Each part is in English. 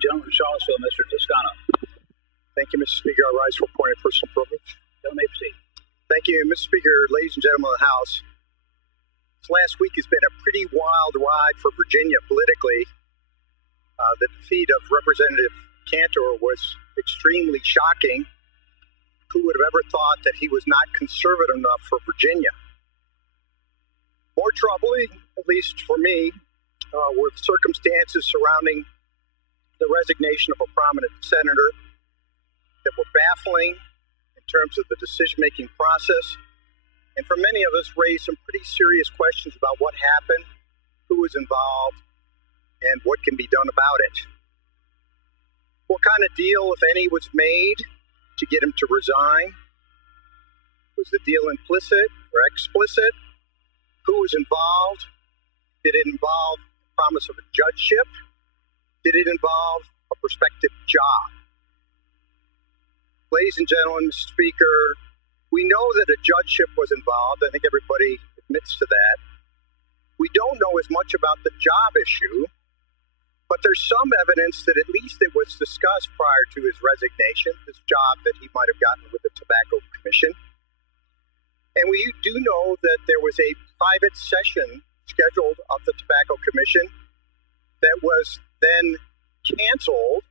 gentleman from Charlottesville, Mr. Toscano. Thank you, Mr. Speaker. I rise for a point of personal privilege. You may proceed. Thank you, Mr. Speaker. Ladies and gentlemen of the House, this last week has been a pretty wild ride for Virginia politically. The defeat of Representative Cantor was extremely shocking. Who would have ever thought that he was not conservative enough for Virginia? More troubling, at least for me, were the circumstances surrounding the resignation of a prominent senator that were baffling in terms of the decision-making process, and for many of us raised some pretty serious questions about what happened, who was involved, and what can be done about it. What kind of deal, if any, was made to get him to resign? Was the deal implicit or explicit? Who was involved? Did it involve the promise of a judgeship? Did it involve a prospective job? Ladies and gentlemen, Mr. Speaker, we know that a judgeship was involved. I think everybody admits to that. We don't know as much about the job issue, but there's some evidence that at least it was discussed prior to his resignation, this job that he might have gotten with the Tobacco Commission. And we do know that there was a private session scheduled of the Tobacco Commission that was then canceled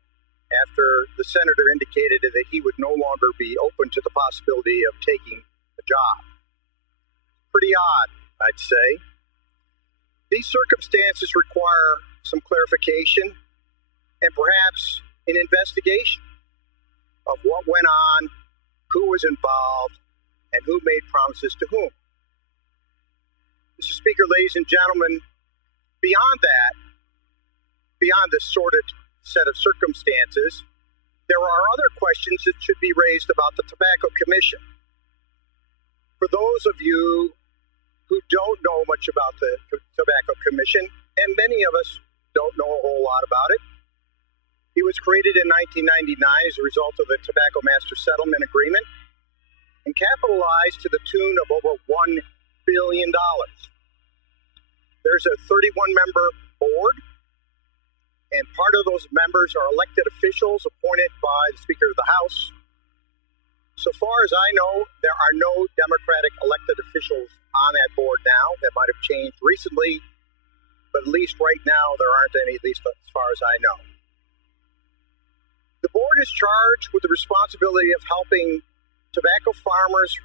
after the senator indicated that he would no longer be open to the possibility of taking a job. Pretty odd, I'd say. These circumstances require some clarification and perhaps an investigation of what went on, who was involved, and who made promises to whom. Mr. Speaker, ladies and gentlemen, beyond that, beyond this sordid set of circumstances, there are other questions that should be raised about the Tobacco Commission. For those of you who don't know much about the Tobacco Commission, and many of us don't know a whole lot about it, it was created in 1999 as a result of the Tobacco Master Settlement Agreement and capitalized to the tune of over $1 billion. There's a 31-member board, and part of those members are elected officials appointed by the Speaker of the House. So far as I know, there are no Democratic elected officials on that board now. That might have changed recently, but at least right now there aren't any, at least as far as I know. The board is charged with the responsibility of helping tobacco farmers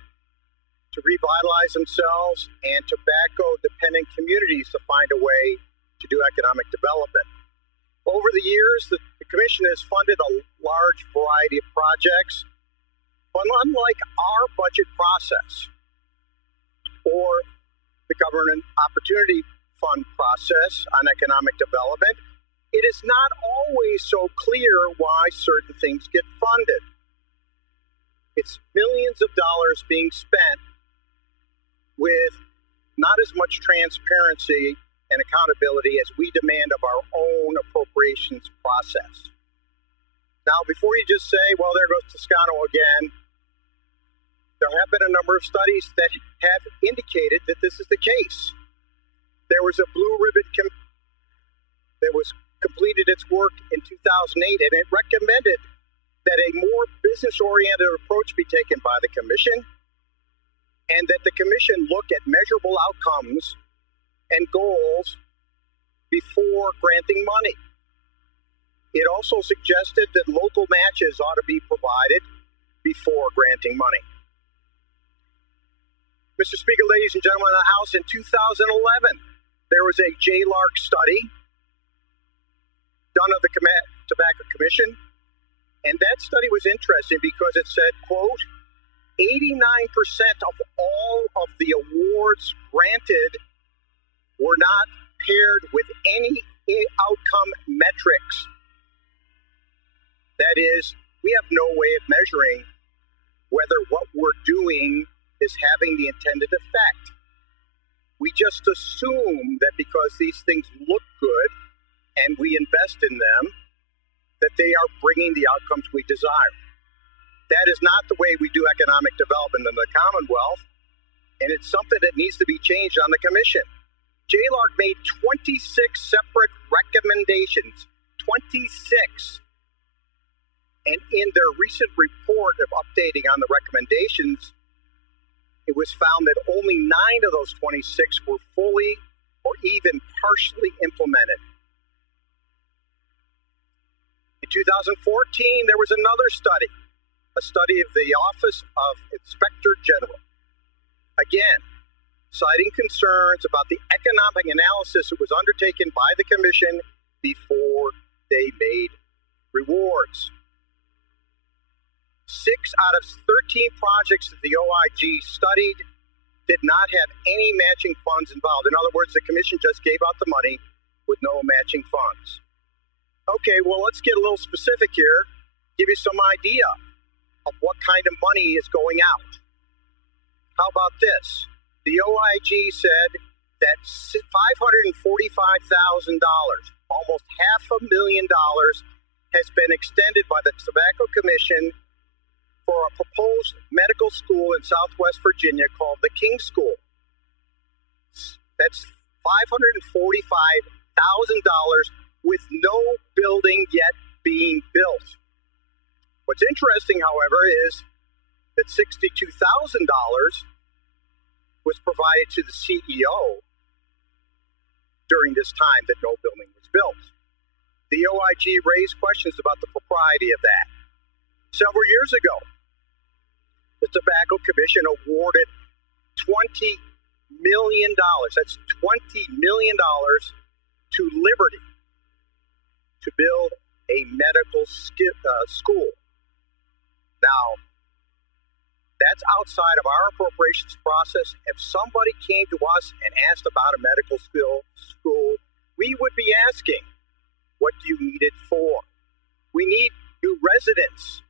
to revitalize themselves and tobacco-dependent communities to find a way to do economic development. Over the years, the Commission has funded a large variety of projects, but unlike our budget process or the Government Opportunity Fund process on economic development, it is not always so clear why certain things get funded. It's millions of dollars being spent with not as much transparency and accountability as we demand of our own appropriations process. Now, before you just say, well, there goes Toscano again, there have been a number of studies that have indicated that this is the case. There was a blue ribbon that was completed its work in 2008, and it recommended that a more business-oriented approach be taken by the Commission, and that the Commission look at measurable outcomes and goals before granting money. It also suggested that local matches ought to be provided before granting money. Mr. Speaker, ladies and gentlemen of the House, in 2011, there was a JLARC study done of the Tobacco Commission, and that study was interesting because it said, quote, 89% of all of the awards granted were not paired with any outcome metrics. That is, we have no way of measuring whether what we're doing is having the intended effect. We just assume that because these things look good and we invest in them, that they are bringing the outcomes we desire. That is not the way we do economic development in the Commonwealth, and it's something that needs to be changed on the Commission. JLARC made 26 separate recommendations, 26. And in their recent report of updating on the recommendations, it was found that only 9 of those 26 were fully or even partially implemented. In 2014, there was another study, a study of the Office of Inspector General. Again, citing concerns about the economic analysis that was undertaken by the Commission before they made rewards. 6 out of 13 projects that the OIG studied did not have any matching funds involved. In other words, the Commission just gave out the money with no matching funds. Okay, well, let's get a little specific here, give you some idea of what kind of money is going out. How about this? The OIG said that $545,000, almost $500,000, has been extended by the Tobacco Commission for a proposed medical school in Southwest Virginia called the King School. That's $545,000 with no building yet being built. What's interesting, however, is that $62,000 was provided to the CEO during this time that no building was built. The OIG raised questions about the propriety of that. Several years ago, the Tobacco Commission awarded $20 million, that's $20 million to Liberty to build a medical school. Now, that's outside of our appropriations process. If somebody came to us and asked about a medical school, we would be asking, what do you need it for? We need new residents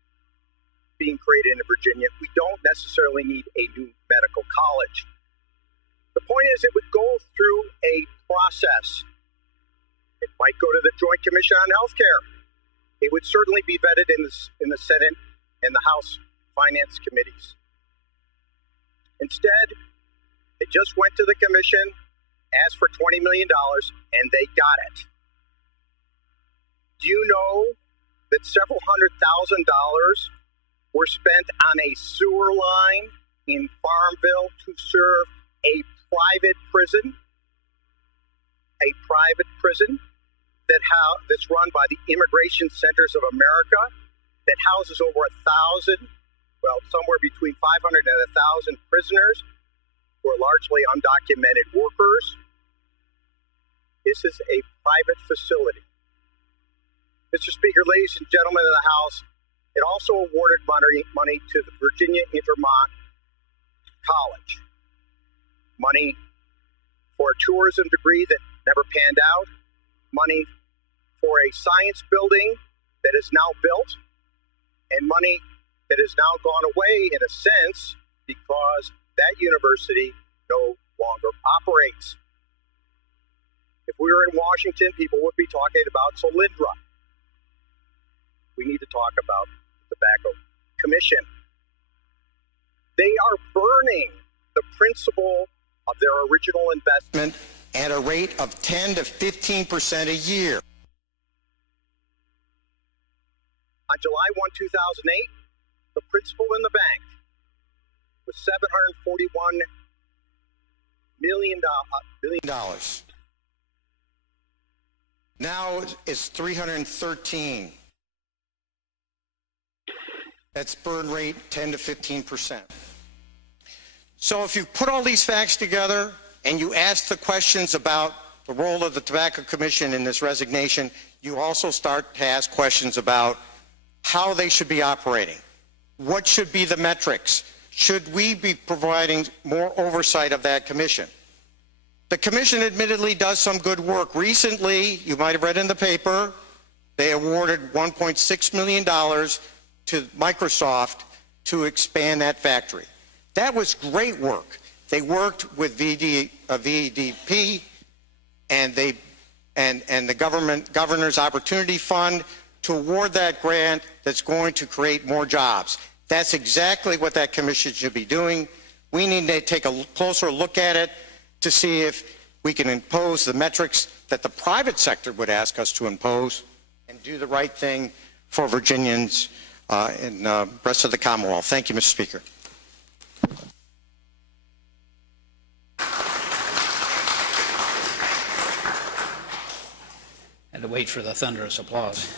being created in Virginia. We don't necessarily need a new medical college. The point is, it would go through a process. It might go to the Joint Commission on Healthcare. It would certainly be vetted in the Senate and the House Finance Committees. Instead, they just went to the Commission, asked for $20 million, and they got it. Do you know that several $100,000 were spent on a sewer line in Farmville to serve a private prison? A private prison that's run by the Immigration Centers of America, that houses over 1,000, well, somewhere between 500 and 1,000 prisoners who are largely undocumented workers. This is a private facility. Mr. Speaker, ladies and gentlemen of the House, it also awarded money to the Virginia Intermont College. Money for a tourism degree that never panned out. Money for a science building that is now built. And money that has now gone away in a sense because that university no longer operates. If we were in Washington, people would be talking about Solyndra. We need to talk about the Tobacco Commission. They are burning the principal of their original investment at a rate of 10 to 15% a year. On July 1, 2008, the principal in the bank was $741 million. Now it's 313. That's burn rate 10 to 15%. So if you put all these facts together and you ask the questions about the role of the Tobacco Commission in this resignation, you also start to ask questions about how they should be operating. What should be the metrics? Should we be providing more oversight of that commission? The commission admittedly does some good work. Recently, you might have read in the paper, they awarded $1.6 million to Microsoft to expand that factory. That was great work. They worked with VDP and the Governor's Opportunity Fund to award that grant that's going to create more jobs. That's exactly what that commission should be doing. We need to take a closer look at it to see if we can impose the metrics that the private sector would ask us to impose and do the right thing for Virginians and the rest of the Commonwealth. Thank you, Mr. Speaker. Had to wait for the thunderous applause.